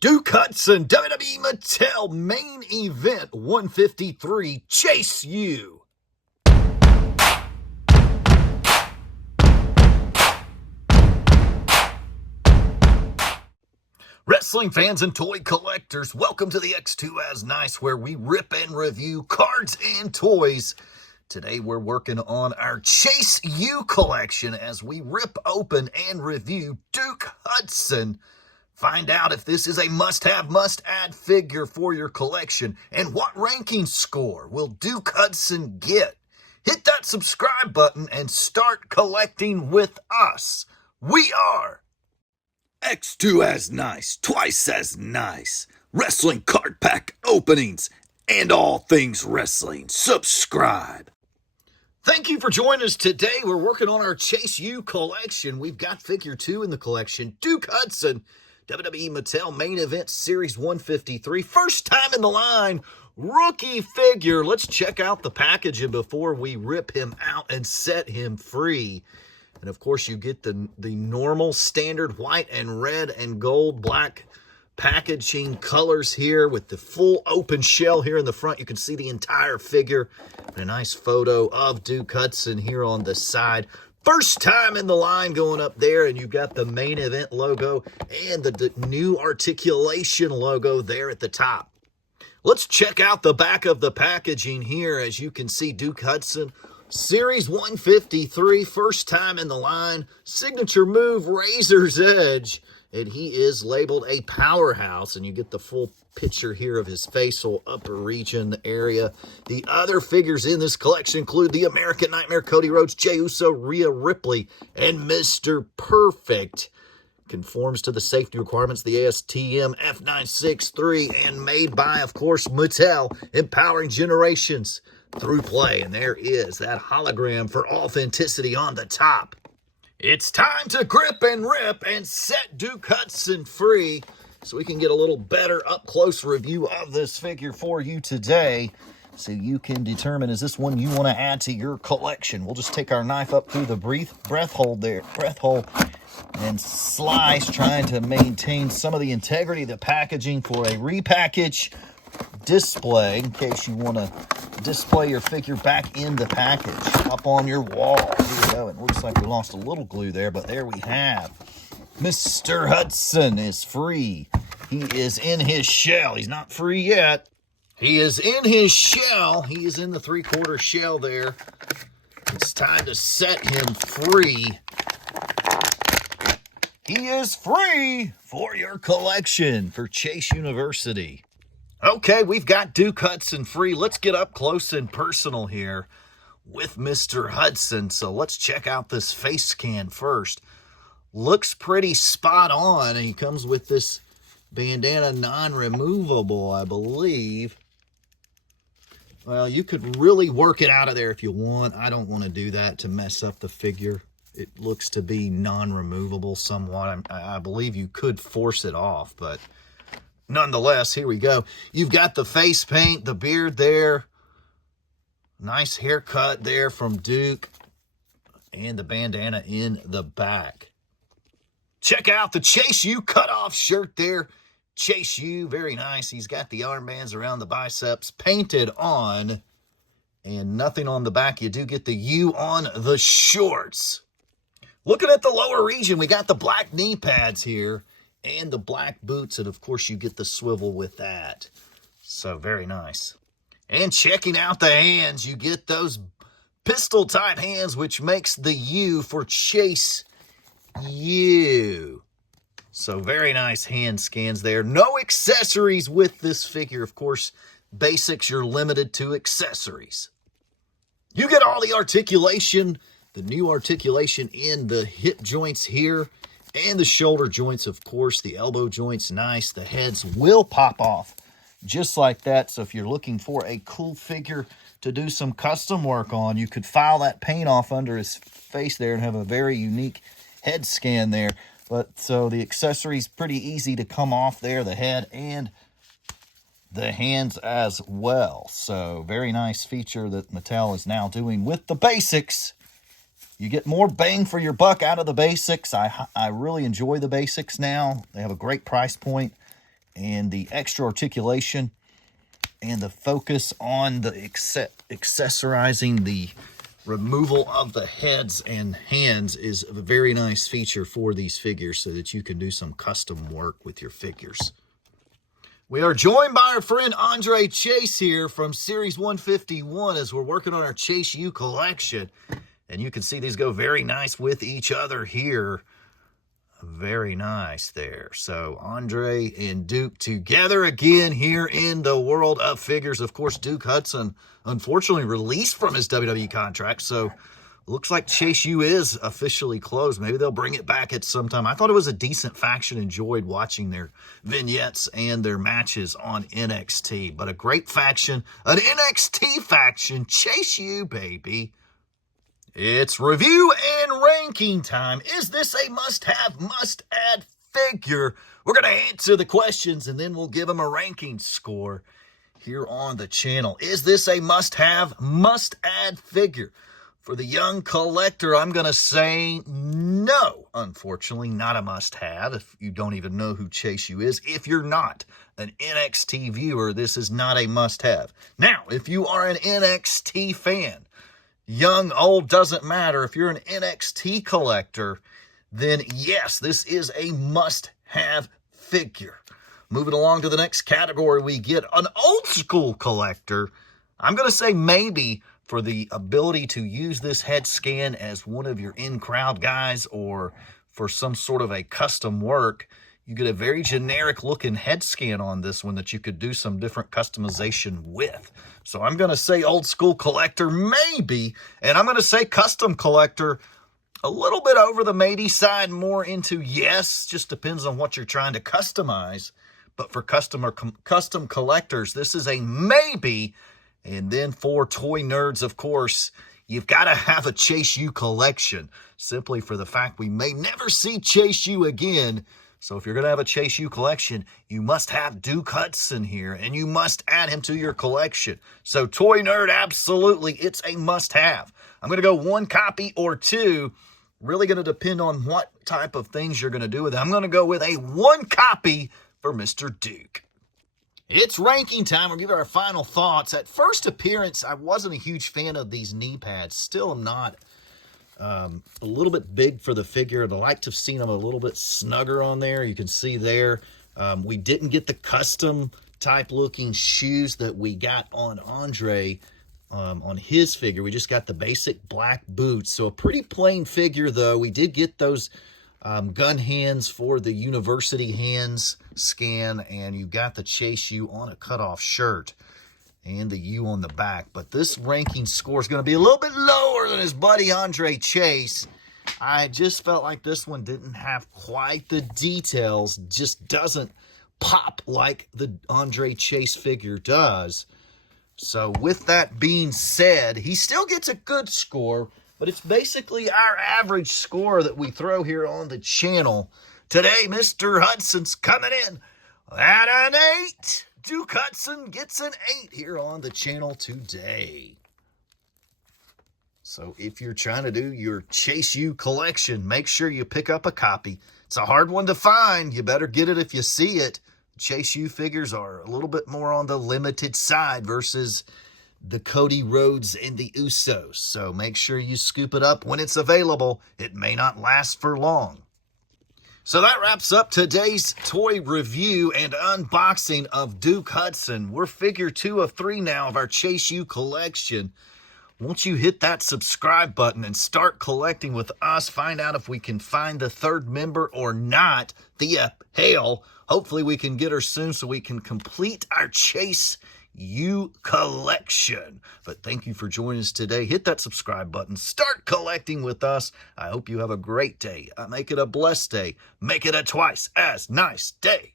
Duke Hudson, WWE Mattel Main Event 153, Chase U. Wrestling fans and toy collectors, welcome to the X2 As Nice, where we rip and review cards and toys. Today we're working on our Chase U collection as we rip open and review Duke Hudson. Find out if this is a must-have, must-add figure for your collection, and what ranking score will Duke Hudson get. Hit that subscribe button and start collecting with us. We are X2 As Nice, twice as nice. Wrestling card pack openings and all things wrestling. Subscribe. Thank you for joining us today. We're working on our Chase U collection. We've got figure 2 in the collection, Duke Hudson, WWE Mattel Main Event Series 153. First time in the line, rookie figure. Let's check out the packaging before we rip him out and set him free. And of course, you get the normal standard white and red and gold black packaging colors here with the full open shell here in the front. You can see the entire figure and a nice photo of Duke Hudson here on the side. First time in the line going up there, and you've got the main event logo and the new articulation logo there at the top. Let's check out the back of the packaging here. As you can see, Duke Hudson, Series 153, first time in the line, signature move, Razor's Edge, and he is labeled a powerhouse, and you get the full picture here of his facial upper region area. The other figures in this collection include the American Nightmare, Cody Rhodes, Jey Uso, Rhea Ripley, and Mr. Perfect. Conforms to the safety requirements, the ASTM F963, and made by, of course, Mattel, empowering generations through play. And there is that hologram for authenticity on the top. It's time to grip and rip and set Duke Hudson free so we can get a little better up-close review of this figure for you today, so you can determine, is this one you want to add to your collection? We'll just take our knife up through the breath hole and slice, trying to maintain some of the integrity of the packaging for a repackage display, in case you want to display your figure back in the package up on your wall. Here we go. It looks like we lost a little glue there, but there we have Mr. Hudson is free. He is in his shell. He's not free yet. He is in his shell. He is in the 3/4 shell there. It's time to set him free. He is free for your collection for Chase University. Okay, we've got Duke Hudson free. Let's get up close and personal here with Mr. Hudson. So let's check out this face scan first. Looks pretty spot on. He comes with this bandana non-removable, I believe. Well, you could really work it out of there if you want. I don't want to do that to mess up the figure. It looks to be non-removable somewhat. I believe you could force it off, but nonetheless, here we go. You've got the face paint, the beard there. Nice haircut there from Duke. And the bandana in the back. Check out the Chase U cutoff shirt there. Chase U, very nice. He's got the armbands around the biceps painted on. And nothing on the back. You do get the U on the shorts. Looking at the lower region, we got the black knee pads here. And the black boots, and of course you get the swivel with that. So very nice. And checking out the hands, you get those pistol type hands, which makes the U for Chase U. So very nice hand scans there. No accessories with this figure. Of course, basics, you're limited to accessories. You get all the articulation, the new articulation in the hip joints here. And the shoulder joints, of course, the elbow joints, nice. The heads will pop off just like that. So if you're looking for a cool figure to do some custom work on, you could file that paint off under his face there and have a very unique head scan there. But so the accessories pretty easy to come off there, the head and the hands as well. So very nice feature that Mattel is now doing with the basics. You get more bang for your buck out of the basics. I really enjoy the basics now. They have a great price point. and the extra articulation and the focus on the accessorizing the removal of the heads and hands is a very nice feature for these figures so that you can do some custom work with your figures. We are joined by our friend Andre Chase here from Series 151 as we're working on our Chase U collection. And you can see these go very nice with each other here. Very nice there. So Andre and Duke together again here in the world of figures. Of course, Duke Hudson unfortunately released from his WWE contract. So looks like Chase U is officially closed. Maybe they'll bring it back at some time. I thought it was a decent faction. Enjoyed watching their vignettes and their matches on NXT. But a great faction, an NXT faction, Chase U, baby. It's review and ranking time. Is this a must-have, must-add figure? We're going to answer the questions, and then we'll give them a ranking score here on the channel. Is this a must-have, must-add figure? For the young collector, I'm going to say no. Unfortunately, not a must-have if you don't even know who Chase U is. If you're not an NXT viewer, this is not a must-have. Now, if you are an NXT fan, young, old, doesn't matter. If you're an NXT collector, then yes, this is a must-have figure. Moving along to the next category, we get an old school collector. I'm going to say maybe for the ability to use this head scan as one of your in-crowd guys or for some sort of a custom work. You get a very generic looking head scan on this one that you could do some different customization with. So I'm going to say old school collector, maybe. And I'm going to say custom collector, a little bit over the matey side, more into yes. Just depends on what you're trying to customize. But for custom collectors, this is a maybe. And then for toy nerds, of course, you've got to have a Chase U collection. Simply for the fact we may never see Chase U again. So if you're going to have a Chase U collection, you must have Duke Hudson here, and you must add him to your collection. So toy nerd, absolutely, it's a must-have. I'm going to go one copy or two. Really going to depend on what type of things you're going to do with it. I'm going to go with a one copy for Mr. Duke. It's ranking time. We'll give our final thoughts. At first appearance, I wasn't a huge fan of these knee pads. Still am not. A little bit big for the figure. I'd like to have seen them a little bit snugger on there. You can see there. We didn't get the custom type looking shoes that we got on Andre on his figure. We just got the basic black boots. So a pretty plain figure, though. We did get those gun hands for the university hands scan, and you got the Chase U on a cutoff shirt and the U on the back. But this ranking score is going to be a little bit lower than his buddy Andre Chase. I just felt like this one didn't have quite the details, just doesn't pop like the Andre Chase figure does. So with that being said, he still gets a good score, but it's basically our average score that we throw here on the channel. Today, Mr. Hudson's coming in at an 8. Duke Hudson gets an 8 here on the channel today. So if you're trying to do your Chase U collection, make sure you pick up a copy. It's a hard one to find. You better get it if you see it. Chase U figures are a little bit more on the limited side versus the Cody Rhodes and the Usos. So make sure you scoop it up when it's available. It may not last for long. So that wraps up today's toy review and unboxing of Duke Hudson. We're figure 2 of 3 now of our Chase U collection. Won't you hit that subscribe button and start collecting with us? Find out if we can find the third member or not. Thea Hale. Hopefully we can get her soon so we can complete our Chase U collection. But thank you for joining us today. Hit that subscribe button. Start collecting with us. I hope you have a great day. Make it a blessed day. Make it a twice as nice day.